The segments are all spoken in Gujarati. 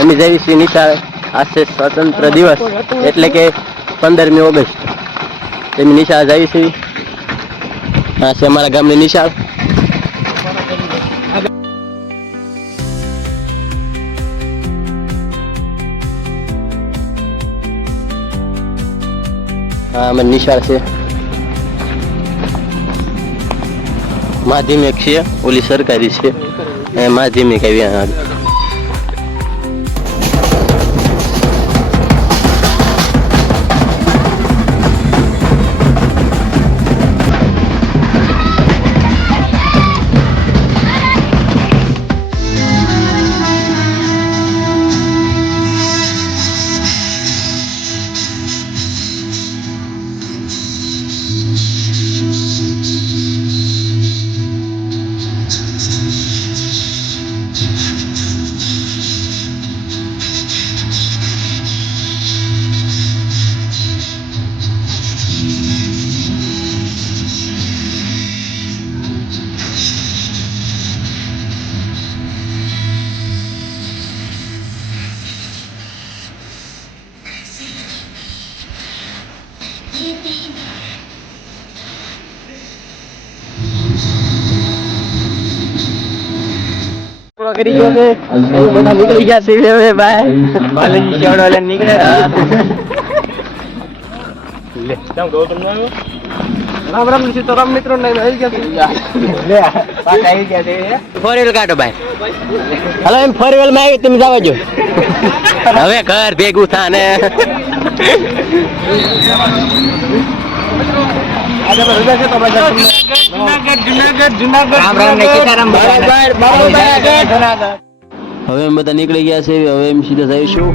અમે જઈએ છીએ નિશાળ. આજ છે સ્વતંત્ર દિવસ એટલે કે 15મી ઓગસ્ટ. એમ નિશાળ જઈએ છીએ. આ છે અમારા ગામની નિશાળ. હા અમારી નિશાળ છે. માધ્યમિક છે, ઓલી સરકારી છે. માધ્યમિક આવી. કરી ગયો છે બધા નીકળી ગયા છે હવે ભાઈ બાલાજી શેવડો લઈને નીકળે લે કેમ ગયો તમને આવ્યો રામ રામ સીતારામ મિત્રો ને આવી ગયા લે પાછા આવી ગયા છે ફોર વ્હીલ કાઢો ભાઈ હાલો એમ ફોર વ્હીલ માં આવી તમે જાવ જો હવે ઘર ભેગું થા ને હવે એમ બધા નીકળી ગયા છે. હવે એમ સીધા જઈશું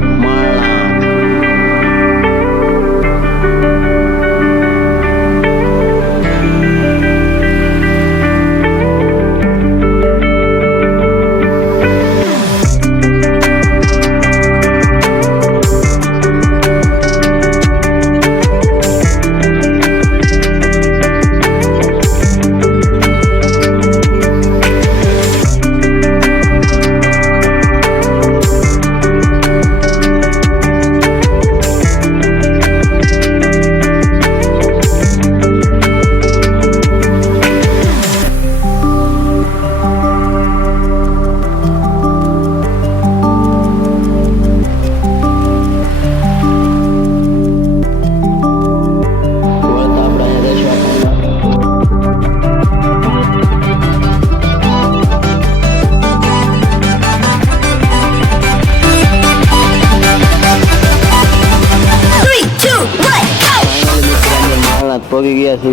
પગી ગયા છે.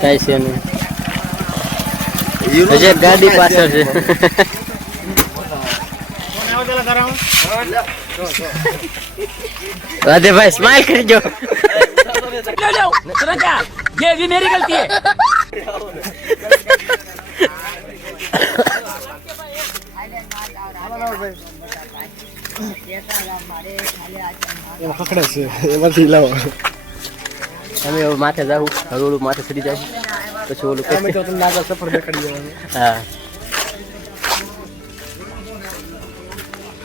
કઈ છે ને હજી ગાડી પાછળ છે. રાધેભાઈ સ્માઈલ કરજો. ये भी मेरी गलती है. પકડે છે એમાંથી લાવો અમે માથે જાવ હળવું માથે ચડી જાય પછી ઓલું અમે તો તમને આગળ સફર દેખાડી દેવાનું. હા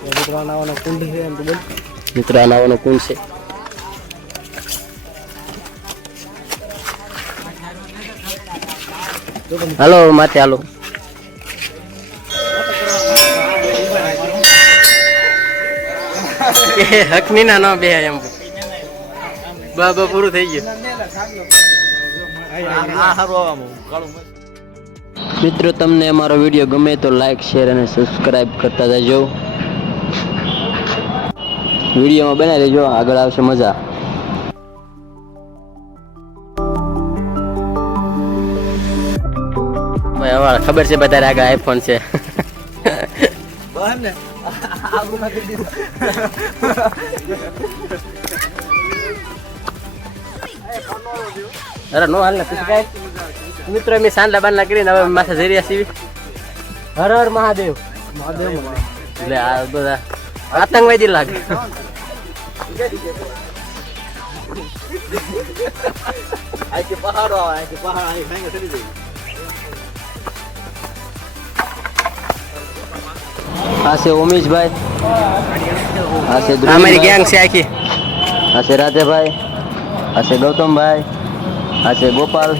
મિત્રો આવાનો કુંડ છે એમ તો બોલ મિત્રો આવાનો કુંડ છે. હાલો માથે હાલો. હકની ના ન બે એમ બાબા પૂરું થઈ ગયું. મિત્રો તમને અમારો વિડીયો ગમે તો લાઈક શેર અને સબસ્ક્રાઇબ કરતા જજો. વિડીયોમાં બનાવી લેજો આગળ આવશે મજા. ખબર છે બધા આગળ આઈફોન છે. અરે નો હાલ ને મિત્રો મેં સાંડલા બાંડલા કરીને હવે માથે જઈ રહ્યા છીએ. હર હર મહાદેવ. મહાદેવ એટલે આ બધા આતંકવાદી લાગે. આ છે ઉમેશભાઈ, આ છે અમારી ગેંગ છે આખી, આ છે રાધેભાઈ, આ છે ગૌતમભાઈ, આ છે ગોપાલ,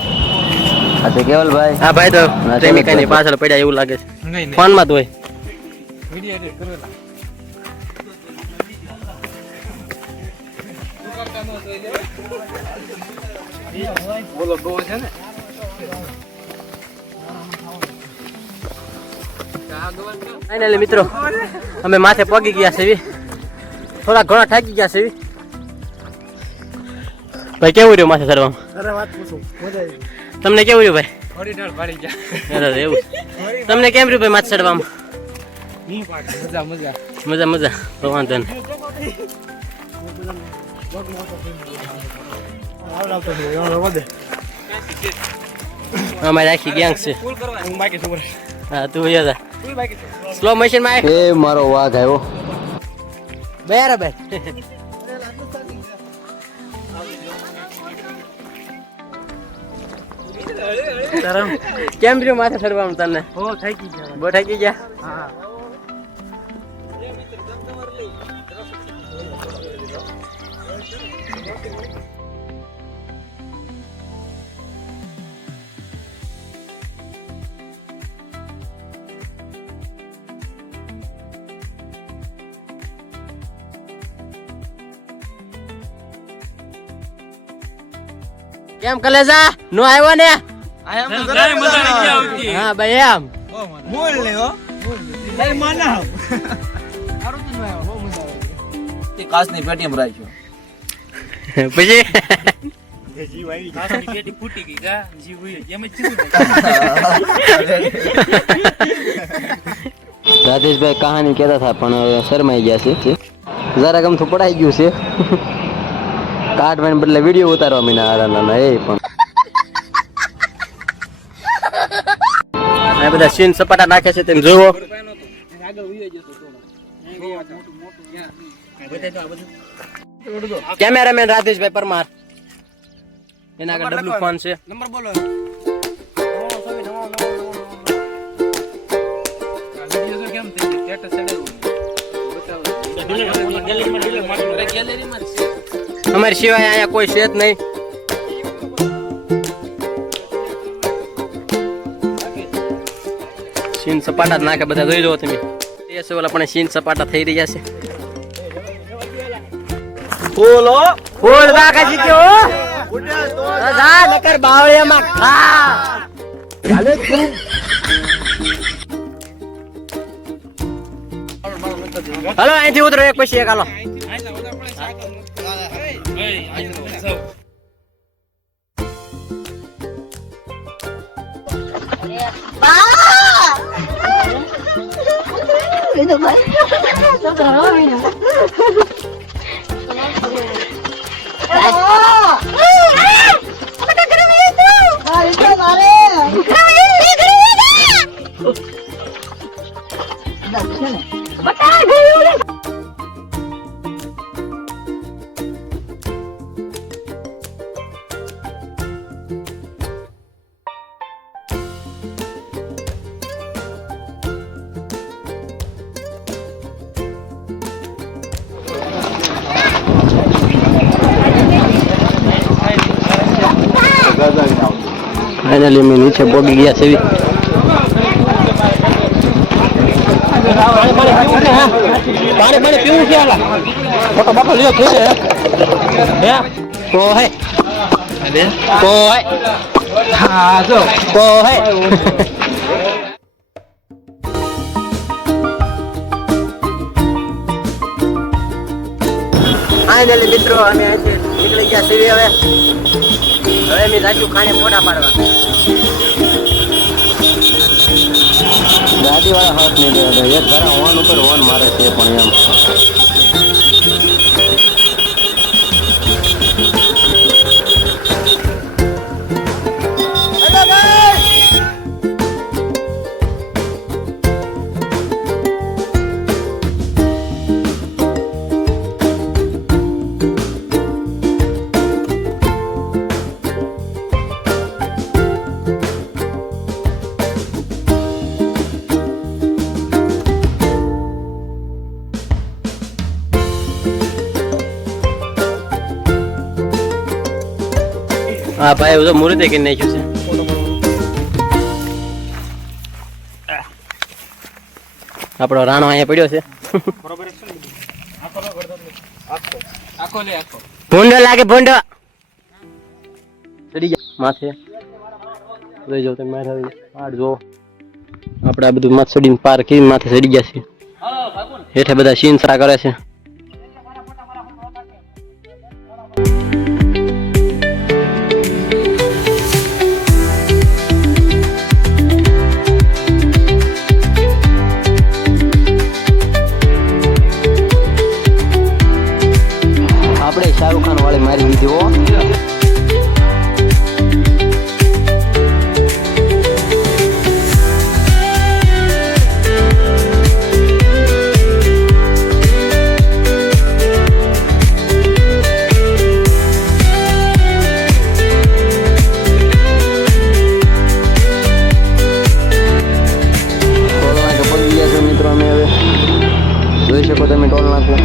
આ છે કેવલભાઈ. હા ભાઈ તો પ્રેમિકાની પાછળ પડ્યા એવું લાગે છે, ફોનમાં જ હોય. ફાઇનલી મિત્રો અમે માથે પગી ગયા છે, થોડા ઘણા થાકી ગયા છે. ભાઈ કેવું રહ્યું માથે ચડવામાં? તમને કેવું રહ્યું ભાઈ? એવું તમને કેમ રહ્યું ભાઈ માથે ચડવામાં? મજા મજા તો વાંધો નહીં. અમારે આખી ગેંગ છે. હા તું સ્લો મોશન માં એ મારો વાઘ આવ્યો બરાબર. કેમ રહ્યું માથે ચડવાનું તને? બહુ થાકી ગયા. કેમ કલેજા નો આવ્યો ને? હા ભાઈ એમ બોલ લે હો ભાઈ માના તે કાસ ની પેટી માં રાખ્યો પછી જીવ આવી કાસ ની પેટી ફૂટી ગઈ કા જીવ હોય એમ જ થયું. રાજેશભાઈ કહાની કહેતા હતા પણ શરમાઈ ગયા છે, જરા ગમ તો પડાઈ ગયું છે. કાઢવાને બદલે વિડીયો ઉતારવા મીના ના એ પણ આ બધા સીન સપાટા નાખે છે તેમ જોવો. કેમેરામેન રાજેશભાઈ પરમાર, એના આગળ ડબલું ફોન છે. નંબર બોલો. અમારી સિવાય અહીંયા કોઈ છે જ નહીં. સીન સપાટા જ નાખે બધા, જોઈ લો તમે. એ ઓલા પણ સીન સપાટા થઈ રહ્યા છે. બોલો બોલ બાકાજી કે હો જા નકર બાવળિયામાં ખા ચાલે તું. હાલો અહીંથી ઉતરો એક પછી એક. હાલો फाइनली मैं नीचे पहुंच गया से पानी पानी पीऊं क्या ला फोटो बाटो लियो कैसे है को है हाँ जो को है. फाइनली मित्रों અમે આજે નીકળી ગયા છીએ. હવે મેં રાજુ ખાને ફોટા પાડવા. ગાડી વાળા હાથ નહીં દે, એક ઘરે હોર્ન ઉપર હોર્ન મારે છે પણ એમ. હા ભાઈ તો મુહૂર્તે કરી નાખ્યું છે. આપણો રાણો અહીંયા પડ્યો છે. ભૂંડો લાગે ભૂંડો ચડી ગયા માથે લઈ જાવ તમે માથે જો આપણે આ બધું માથે ચડીને પાર કરી માથે ચડી ગયા છે. હેઠે બધા સીન સારા કરે છે. આપણે શાહરુખ ખાન વાળી મારી દીધી હો. જોઈ શકો તમે ટોલ નાખો.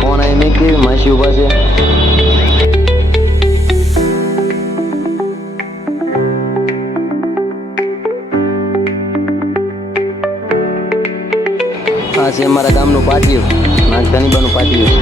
ફોન આવી મેં કેવી માસી ઉભા છે. આ છે અમારા ગામનું પાટિયું, નાગધાનીબાનું પાટિયું.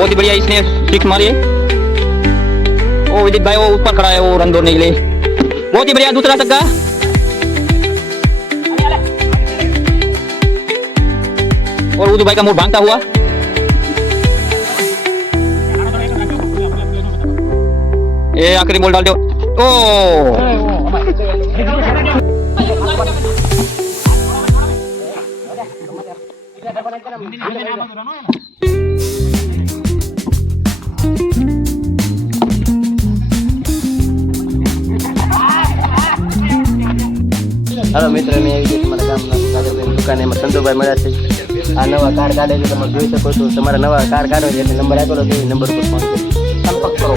बहुत ही बढ़िया इसने किक मारी है. ओ विदित भाई वो ऊपर खड़ा है वो रन दौड़ने के लिए. बहुत ही बढ़िया दूसरा छक्का. और उदू भाई का मूड भागता हुआ. ये आखिरी बॉल डाल दो. ओ હાલો મિત્ર, મેં આવી ગયા તમારા ગામના કાજલભાઈની દુકાને. એમાં સંતોભાઈ મળ્યા છે. આ નવા કાર્ડ કાઢે છે, તમે જોઈ શકો છો. તમારા નવા કાર્ડ કાઢો છે એટલે નંબર આપેલો છે, એ નંબર ઉપર ફોન કરી સંપર્ક કરો.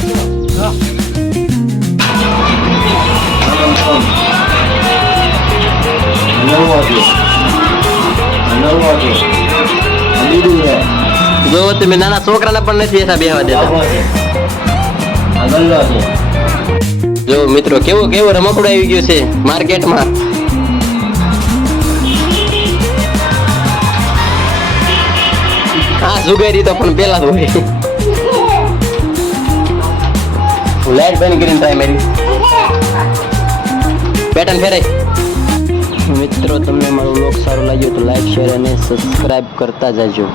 જો તમે નાના છોકરાને પણ નથી એસા બેહવા દેતા. જો મિત્રો કેવો કેવો રમકડું આવી ગયું છે માર્કેટમાં. હા જુગારી તો પણ પેલા જ હોય. લાઈટ બંધ કરીને ટ્રાય મારી પેટર્ન ફેરાય. મિત્રો તમને મારો વ્લોગ સારો લાગ્યો તો લાઈક શેર અને સબસ્ક્રાઇબ કરતા જાજો.